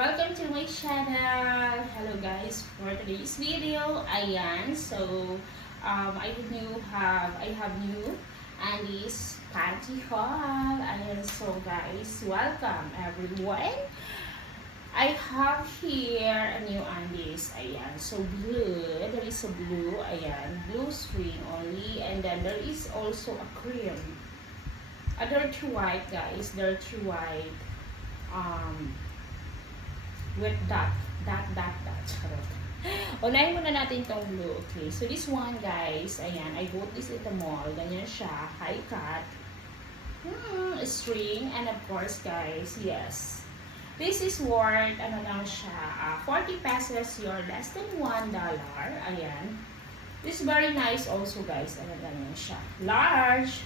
Welcome to my channel. Hello guys, for today's video, ayan, so I have new Andy's panty haul. Ayan, so guys, welcome everyone. I have here a new Andy's, ayan, so blue, there is a blue, ayan, blue string only, and then there is also a cream. There are two white guys, there are two white with dot. Charot. Unahin muna natin itong blue. Okay, so this one guys, ayan, I bought this in the mall. Ganyan siya, high cut. String, and of course guys, yes. This is worth, ano lang siya, 40 pesos, or less than $1. Ayan. This is very nice also guys. Ano ganyan siya. Large.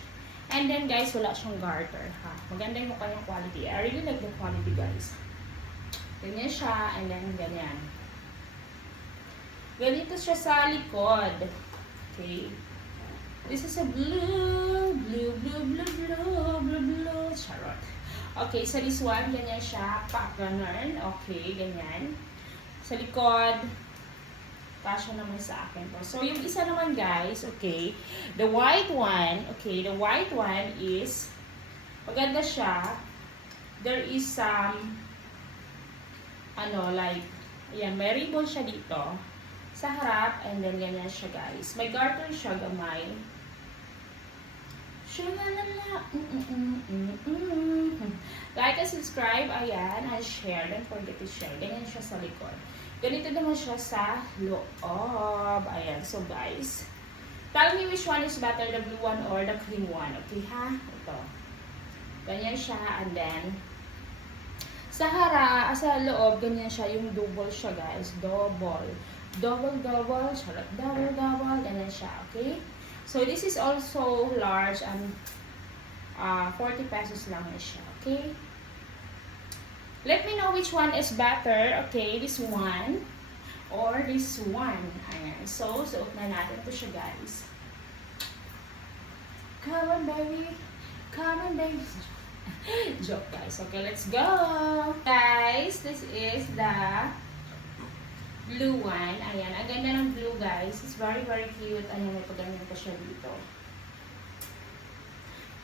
And then guys, wala siyang garter. Ha? Maganda yung mukha yung quality. I really like the quality guys. Ganyan siya, and then ganyan. Ganito siya sa likod. Okay. This is a blue. Charot. Okay, so this one, ganyan siya. Pack ganun. Okay, ganyan. Sa likod, pasya naman sa akin to. So, yung isa naman guys, okay, the white one, okay, the white one is, maganda siya. There is some, like, ayan, may ribbon siya dito sa harap, and then ganyan siya guys. May garter siya, gamay. Like and subscribe, ayan, and share. Don't forget to share. Ganyan siya sa likod. Ganito naman siya sa loob. Ayan, so guys, tell me which one is better, the blue one or the cream one. Okay ha? Ito. Ganyan siya, and then sa loob, ganyan siya, yung double siya guys. Double. Charot. Double. Ganyan siya, okay? So this is also large, and 40 pesos lang siya, okay? Let me know which one is better, okay? This one or this one. Ayan. So, suot na natin ito siya, guys. Come on, baby. Joke, guys. Okay, let's go. Guys, this is the blue one. Ayan. Ang ganda ng blue, guys. It's very, very cute. Ayan, may pagganyan pa siya dito.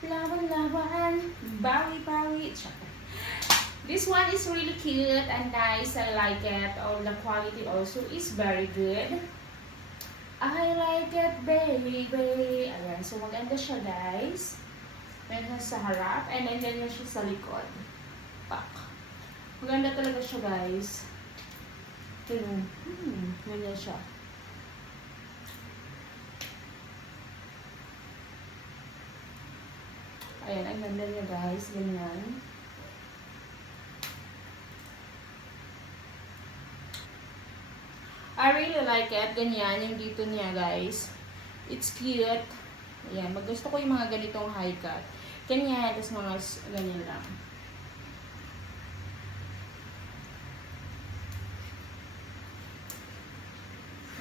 Laban. Bawi. This one is really cute and nice. I like it. Oh, the quality also is very good. I like it, baby. Ayan. So, maganda siya, guys. Meron sa harap. And then, ganyan siya sa likod. Pak. Maganda talaga siya, guys. Ganyan. Ganyan siya. Ayan. Ang ganda niya, guys. Ganyan. I really like it. Ganyan, yung dito niya, guys. It's cute. Ayan, gusto ko yung mga ganitong high cut. Ganyan, tapos mga ganyan lang.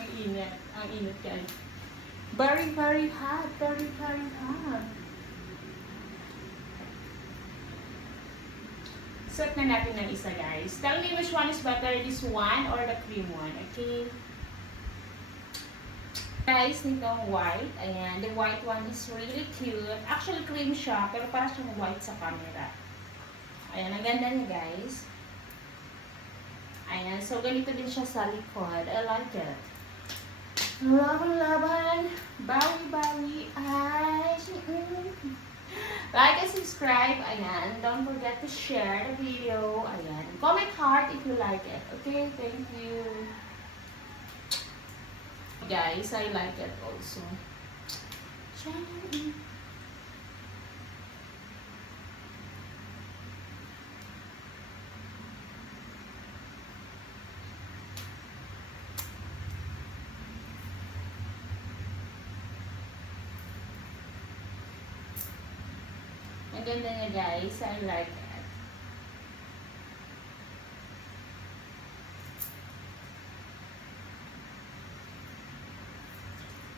Ang init. Ang init, guys. Very, very hot. Very, very hot. Suot na natin ng isa, guys. Tell me which one is better, this one or the cream one, okay? Guys, nitong white, ayan, the white one is really cute. Actually, cream siya, pero parang siyang white sa camera. Ayan, ang ganda niya, guys. Ayan, so ganito din siya sa likod. I like it. Laban. Bawi. Ay, like and subscribe, ayan. Don't forget to share the video, ayan. Comment heart if you like it, okay? Thank you. Guys, I like it also. Ang ganda niya, guys. I like it.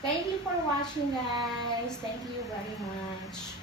Thank you for watching, guys. Thank you very much.